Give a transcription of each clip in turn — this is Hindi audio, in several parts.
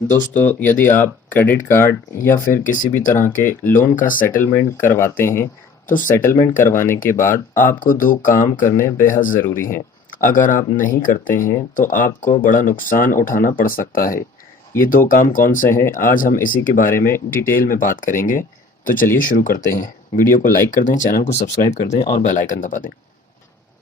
दोस्तों, यदि आप क्रेडिट कार्ड या फिर किसी भी तरह के लोन का सेटलमेंट करवाते हैं, तो सेटलमेंट करवाने के बाद आपको 2 काम करने बेहद ज़रूरी हैं। अगर आप नहीं करते हैं, तो आपको बड़ा नुकसान उठाना पड़ सकता है। ये 2 काम कौन से हैं, आज हम इसी के बारे में डिटेल में बात करेंगे। तो चलिए शुरू करते हैं। वीडियो को लाइक कर दें, चैनल को सब्सक्राइब कर दें और बेल आइकन दबा दें।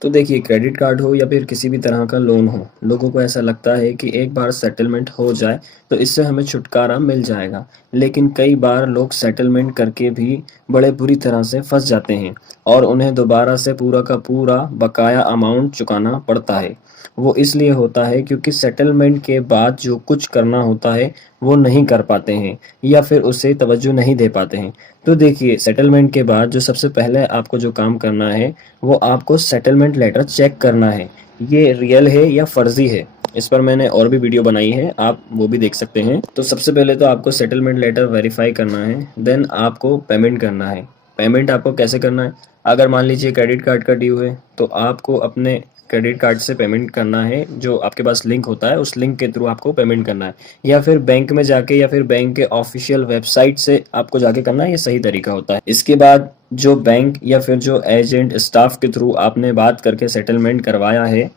तो देखिए, क्रेडिट कार्ड हो या फिर किसी भी तरह का लोन हो, लोगों को ऐसा लगता है कि एक बार सेटलमेंट हो जाए तो इससे हमें छुटकारा मिल जाएगा। लेकिन कई बार लोग सेटलमेंट करके भी बड़े बुरी तरह से फंस जाते हैं और उन्हें दोबारा से पूरा का पूरा बकाया अमाउंट चुकाना पड़ता है। वो इसलिए होता है क्योंकि सेटलमेंट के बाद जो कुछ करना होता है वो नहीं कर पाते हैं या फिर उसे तवज्जो नहीं दे पाते हैं। तो देखिए, सेटलमेंट के बाद जो सबसे पहले आपको जो काम करना है, वो आपको सेटलमेंट लेटर चेक करना है। ये रियल है या फर्जी है। इस पर मैंने और भी वीडियो बनाई है, आप वो भी देख सकते हैं। तो सबसे पहले तो आपको सेटलमेंट लेटर वेरीफाई करना है, देन आपको पेमेंट करना है। पेमेंट आपको कैसे करना है? अगर मान लीजिए क्रेडिट कार्ड का ड्यू है, तो आपको अपने क्रेडिट कार्ड से पेमेंट करना है। जो आपके पास लिंक होता है, उस लिंक के थ्रू आपको पेमेंट करना है, या फिर बैंक में जाके या फिर बैंक के ऑफिशियल वेबसाइट से आपको जाके करना है। ये सही तरीका होता है। इसके बाद जो बैंक या फिर जो एजेंट स्टाफ के थ्रू आपने बात करके सेटलमेंट करवाया है,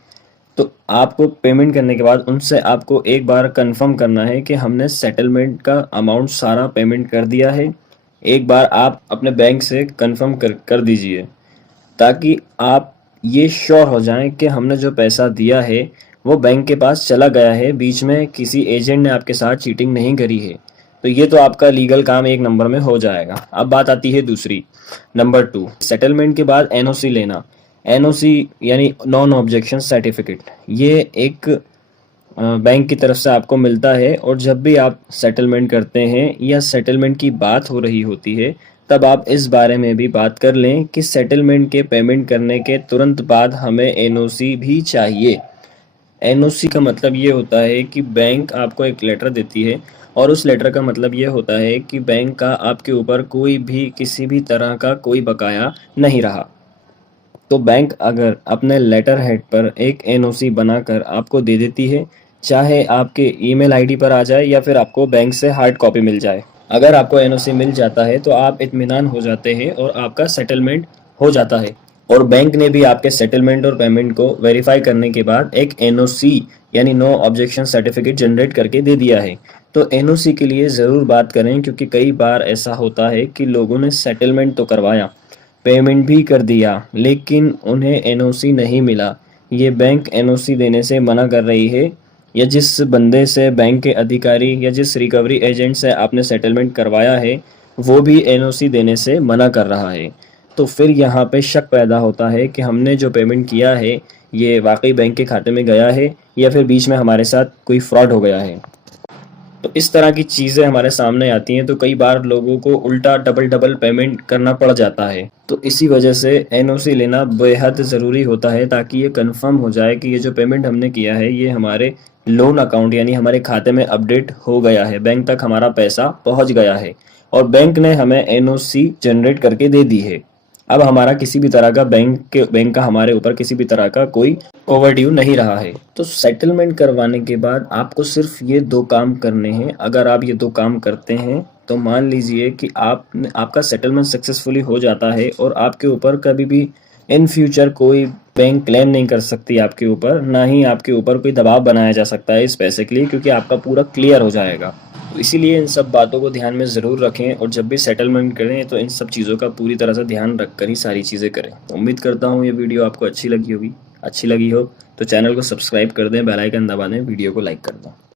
तो आपको पेमेंट करने के बाद उनसे आपको एक बार कंफर्म करना है कि हमने सेटलमेंट का अमाउंट सारा पेमेंट कर दिया है। एक बार आप अपने बैंक से कंफर्म कर दीजिए, ताकि आप ये श्योर हो जाएं कि हमने जो पैसा दिया है वो बैंक के पास चला गया है, बीच में किसी एजेंट ने आपके साथ चीटिंग नहीं करी है। तो ये तो आपका लीगल काम एक नंबर में हो जाएगा। अब बात आती है दूसरी, नंबर 2, सेटलमेंट के बाद एनओसी लेना। एनओसी यानी नॉन ऑब्जेक्शन सर्टिफिकेट। ये एक बैंक की तरफ से आपको मिलता है, और जब भी आप सेटलमेंट करते हैं या सेटलमेंट की बात हो रही होती है, तब आप इस बारे में भी बात कर लें कि सेटलमेंट के पेमेंट करने के तुरंत बाद हमें एनओसी भी चाहिए। एनओसी का मतलब ये होता है कि बैंक आपको एक लेटर देती है, और उस लेटर का मतलब ये होता है कि बैंक का आपके ऊपर कोई भी किसी भी तरह का कोई बकाया नहीं रहा। तो बैंक अगर अपने लेटर हेड पर एक एनओसी बनाकर आपको दे देती है, चाहे आपके ईमेल आईडी पर आ जाए या फिर आपको बैंक से हार्ड कॉपी मिल जाए। अगर आपको एनओसी मिल जाता है तो आप इत्मीनान हो जाते हैं और आपका सेटलमेंट हो जाता है। और बैंक ने भी आपके सेटलमेंट और पेमेंट को वेरीफाई करने के बाद एक एनओसी यानी नो ऑब्जेक्शन सर्टिफिकेट जनरेट करके दे दिया है। तो एनओसी के लिए ज़रूर बात करें, क्योंकि कई बार ऐसा होता है कि लोगों ने सेटलमेंट तो करवाया, पेमेंट भी कर दिया, लेकिन उन्हें एनओसी नहीं मिला। ये बैंक एनओसी देने से मना कर रही है, या जिस बंदे से, बैंक के अधिकारी या जिस रिकवरी एजेंट से आपने सेटलमेंट करवाया है, वो भी एनओसी देने से मना कर रहा है। तो फिर यहाँ पे शक पैदा होता है कि हमने जो पेमेंट किया है, ये वाकई बैंक के खाते में गया है या फिर बीच में हमारे साथ कोई फ्रॉड हो गया है। तो इस तरह की चीज़ें हमारे सामने आती हैं, तो कई बार लोगों को उल्टा डबल डबल पेमेंट करना पड़ जाता है। तो इसी वजह से एनओसी लेना बेहद ज़रूरी होता है, ताकि ये कंफर्म हो जाए कि ये जो पेमेंट हमने किया है ये हमारे लोन अकाउंट यानी हमारे खाते में अपडेट हो गया है, बैंक तक हमारा पैसा पहुंच गया है और बैंक ने हमें एनओसी जनरेट करके दे दी है। अब हमारा किसी भी तरह का बैंक का हमारे ऊपर किसी भी तरह का कोई ओवरड्यू नहीं रहा है। तो सेटलमेंट करवाने के बाद आपको सिर्फ ये 2 काम करने हैं। अगर आप ये 2 काम करते हैं, तो मान लीजिए कि आपका सेटलमेंट सक्सेसफुली हो जाता है और आपके ऊपर कभी भी इन फ्यूचर कोई बैंक क्लेम नहीं कर सकती आपके ऊपर, ना ही आपके ऊपर कोई दबाव बनाया जा सकता है इस पैसे के लिए, क्योंकि आपका पूरा क्लियर हो जाएगा। तो इसीलिए इन सब बातों को ध्यान में ज़रूर रखें, और जब भी सेटलमेंट करें तो इन सब चीज़ों का पूरी तरह से ध्यान रखकर ही सारी चीज़ें करें। तो उम्मीद करता हूँ ये वीडियो आपको अच्छी लगी होगी। अच्छी लगी हो तो चैनल को सब्सक्राइब कर दें, बेल आइकन दबा दें, वीडियो को लाइक कर दें।